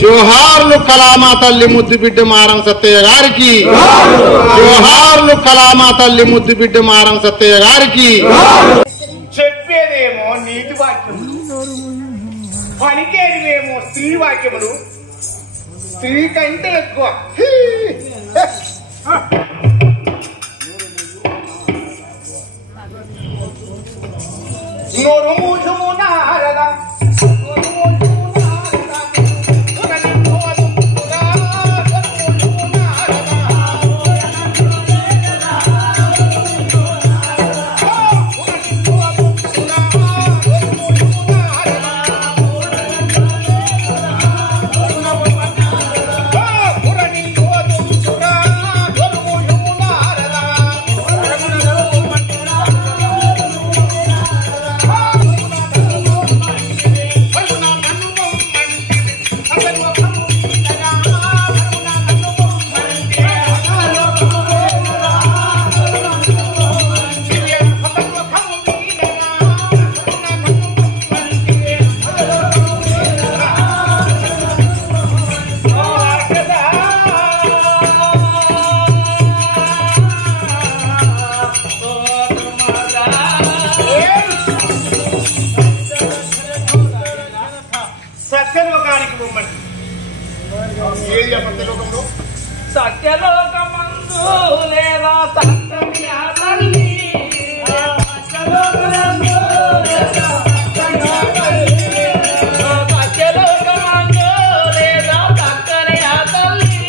జోహార్లు కళామా తల్లి ముద్దు బిడ్డ మారం సత్తయ్య గారికి, జోహార్లు కళామా తల్లి ముద్దు బిడ్డ మారం సత్తయ్య గారికి. చెప్పేదేమో నీతి వాక్యములు, పనికేదేమో స్త్రీ వాక్యములు. స్త్రీ కంటే ఎక్కువ నోరు మూసుము నారదా సత్యలోకమందు లేదా సత్యమి తల్లి సత్యలోకమందు లేదా సత్యని తల్లి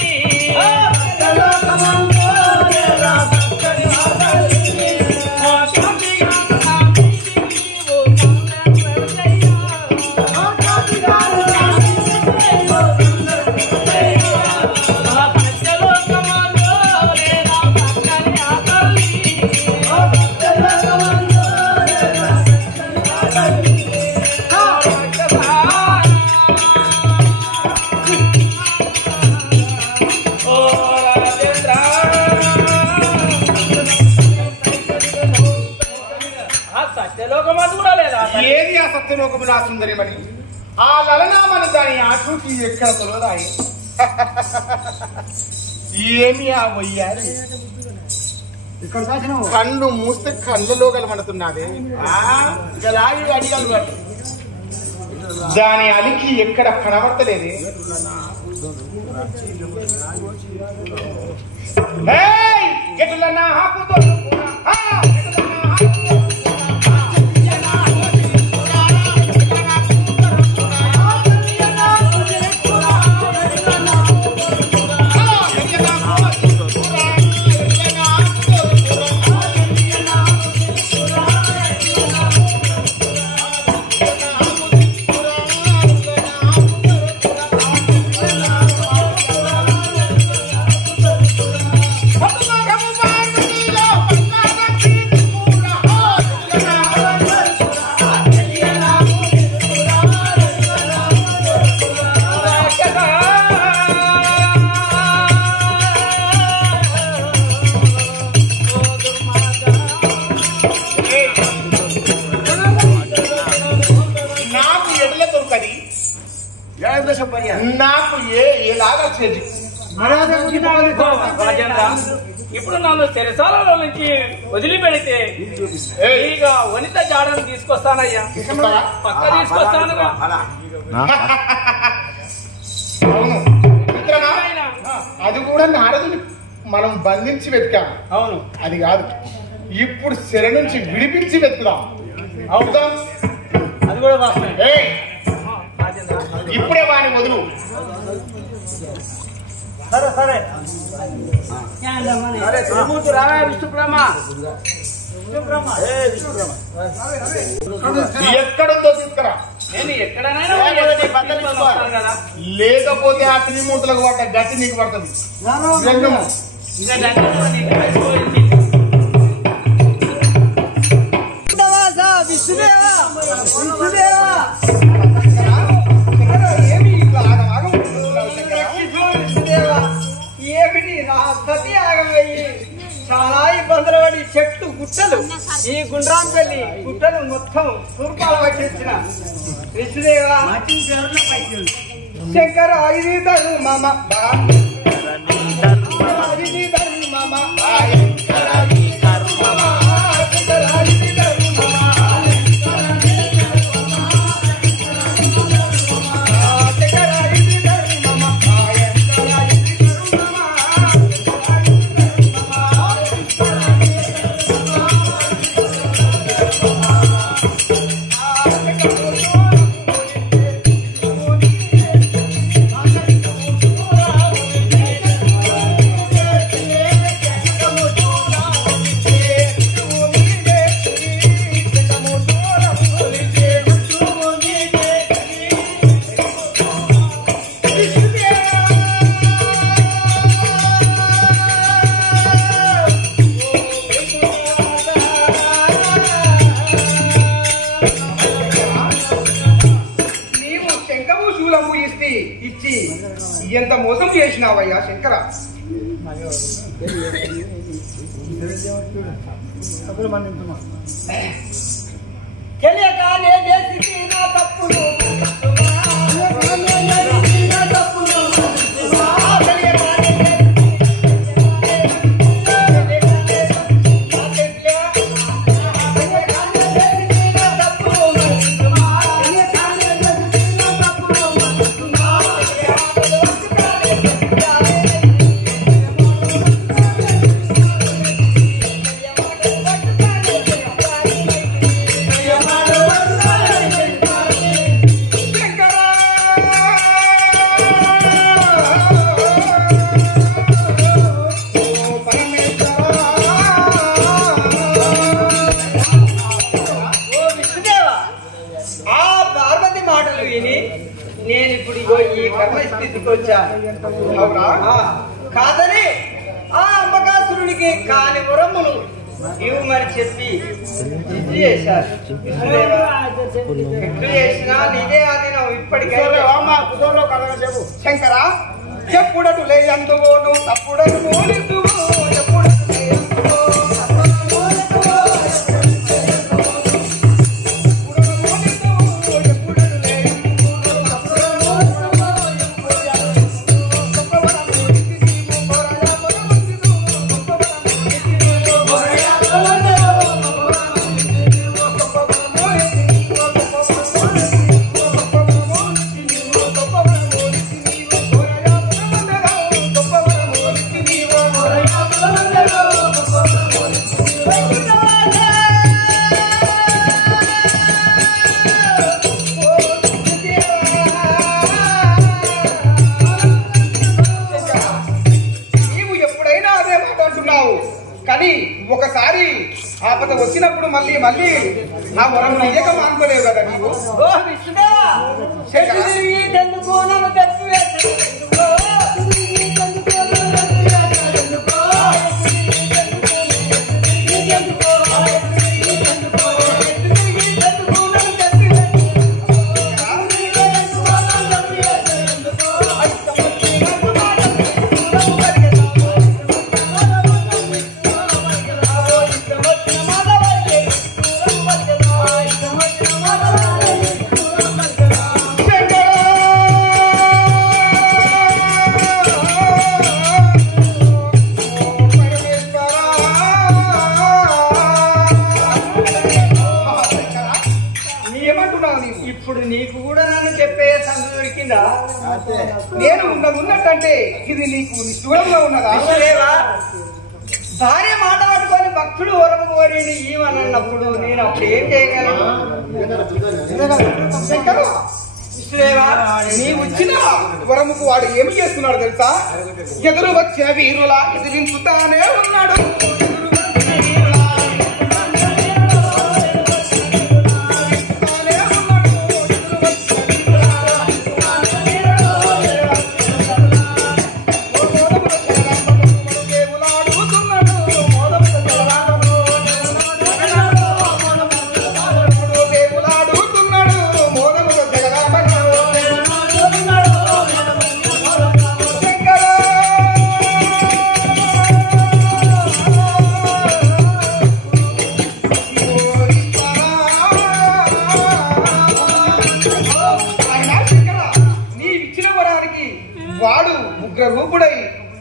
ఏది ఆ సత్యలోకము నా సుందరిమణి? ఆ లలనామని దాని ఆకృతి ఎక్కడ తొలదాయి? ఏమి ఆ వయ్యారు? కళ్ళు మూస్తే కళ్ళలో కలమడుతున్నదే. అడిగాను దాని అలికి ఎక్కడ కనబడతలేదే. ఎట్లన్నా నాకు ఏలాగా చేసి ఇప్పుడు నన్ను చెరసాలలో నుంచి వదిలిపెడితే ఇక వనిత జాడను తీసుకొస్తానయ్యా, పక్క తీసుకొస్తానుగా. అవును అది కూడా నారదుని మనం బంధించి వెతికాం. అవును అది కాదు, ఇప్పుడు శర నుంచి విడిపించి వెతుకుదాం. అవుతాం అది కూడా వాస్తవమే. ఇప్పుడే వాని వదులు. సరే సరే విష్ణుప్రమ ఎక్కడుందో తీసుకురా. నేను ఎక్కడైనా లేకపోతే ఆ త్రిమూర్తులకు పడ్డ గట్టి నీకు పడుతుంది. ఏమిటి నా సతి ఆగమయ్యి చాలా ఇబ్బందులు పడి చెట్లు గుట్టలు ఈ గుండ్రాంపల్లి గుట్టలు మొత్తం తూర్పాల వచ్చేసిన విష్ణుదేవా శంకర ఇది ధర్మమ ఇది ధర్మమ ఇచ్చి ఎంత మోసం చేసినావయ్యా శంకర. తెలియక నే చేసి నా తప్పులు నేను ఇప్పుడు ఈ కర్మస్థితికి వచ్చాను. కాదని ఆ అంబకాసురుడికి కాని వరములు ఇవి మరి చెప్పి జిజ్జు చేశారు. ఎట్లు చేసినా నీదే ఆధీనం. ఇప్పటికైతే శంకర చెప్పుడటు లేదందువో నువ్వు తప్పుడటు మోనిద్దువో ఎప్పుడటు కానీ ఒకసారి ఆపద వచ్చినప్పుడు మళ్ళీ మళ్ళీ నా వరం నిజంగా మానుకోలేవు కదా నీవు. ఇప్పుడు నీకు కూడా నన్ను చెప్పే సందు దొరికిందా? నేను ఉన్నదంటే ఇది నీకు నిష్ఠూరంగా ఉన్నదా? భార్య మాట పట్టుకొని భక్తుడు వరము కోరింది ఈవనన్నప్పుడు నేను అప్పుడు ఏం చేయగలను? నీ వచ్చిన వరముకు వాడు ఏమి చేస్తున్నాడు తెలుసా? ఎదురు వచ్చే వీరులా ఎదిరించుతానే ఉన్నాడు. వాడు ఉగ్ర రూపుడై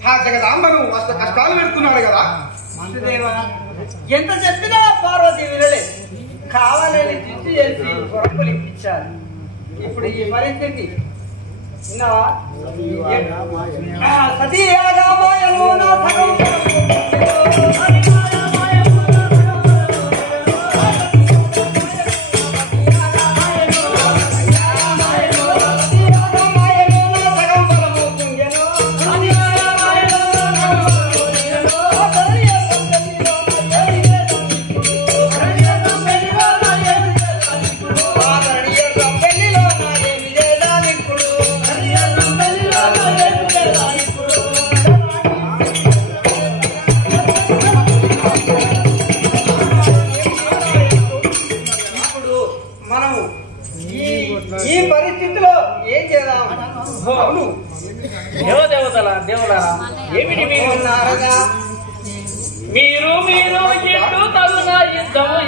ఆ జగదాంబను అష్ట కష్టాలు పెడుతున్నాడు కదా. మంత్రిదేవా, ఎంత చెప్పినా పార్వతి వినలేదు. కావాలని చిచ్చు చేసి గొప్పలు ఇప్పించారు. ఇప్పుడు ఈ పరిస్థితి విన్నావా? సతీ యాగామాయను నా సగం ఈ పరిస్థితిలో ఏం చేద్దాం? అవును దేవులారా ఏమిటి మీరు నారదా, మీరు ఎటు తగున యుద్ధము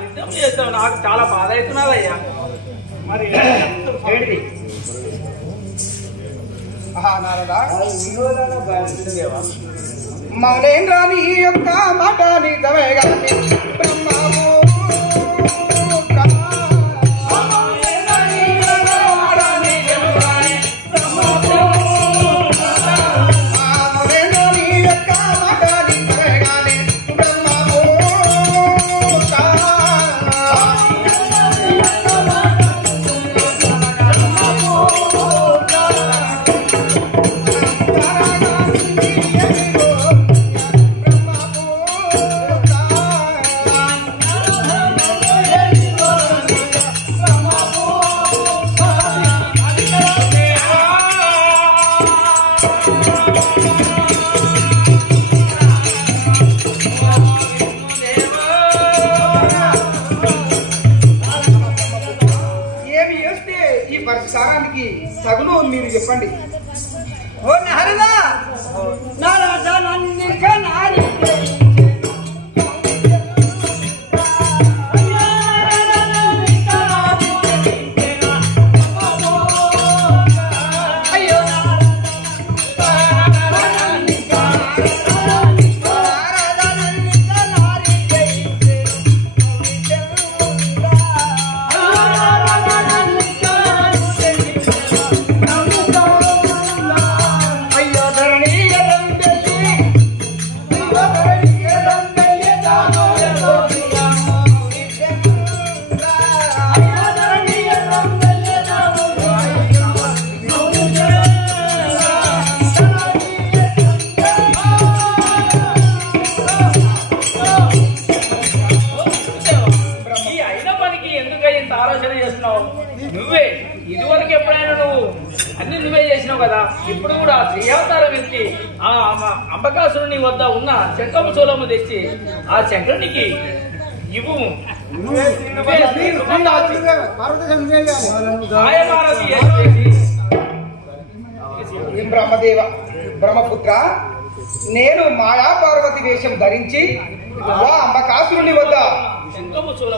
యుద్ధం చేస్తావు. నాకు చాలా బాధ అవుతున్నావయ్యా. మరి నారదా, మౌనేంద్ర నీ యొక్క మాట నిజమే కానీ బ్రహ్మము పరిష్కారానికి తగులు మీరు చెప్పండి. ఓ నారదా, నా రాజా నన్ను నారి నువ్వే ఇదివరకు ఎప్పుడైనా నువ్వు అన్ని నువ్వే చేసినావు కదా. ఇప్పుడు కూడా శ్రీయావతారం ఎత్తి ఆ అంబకాసురుని వద్ద ఉన్న శంఖము శూలము తెచ్చి ఆ శంకరునికి ఇవ్వు. బ్రహ్మదేవ బ్రహ్మపుత్ర, నేను మాయా పార్వతి వేషం ధరించి అంబకాసురుని వద్ద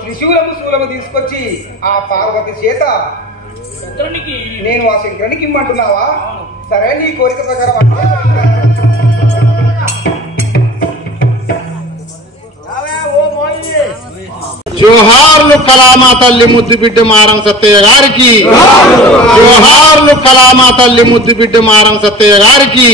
త్రిశూలము శూలము తీసుకొచ్చి ఆ పార్వతి చేత నేను ఆ శంకరునికి ఇమ్మంటున్నావా? సరే, నీ కోరిక ప్రకారం. జోహార్లు కళామా తల్లి ముద్దు బిడ్డ మారం సత్తయ్య గారికి. జోహార్లు కళామా తల్లి ముద్దు బిడ్డ మారం సత్తయ్య గారికి.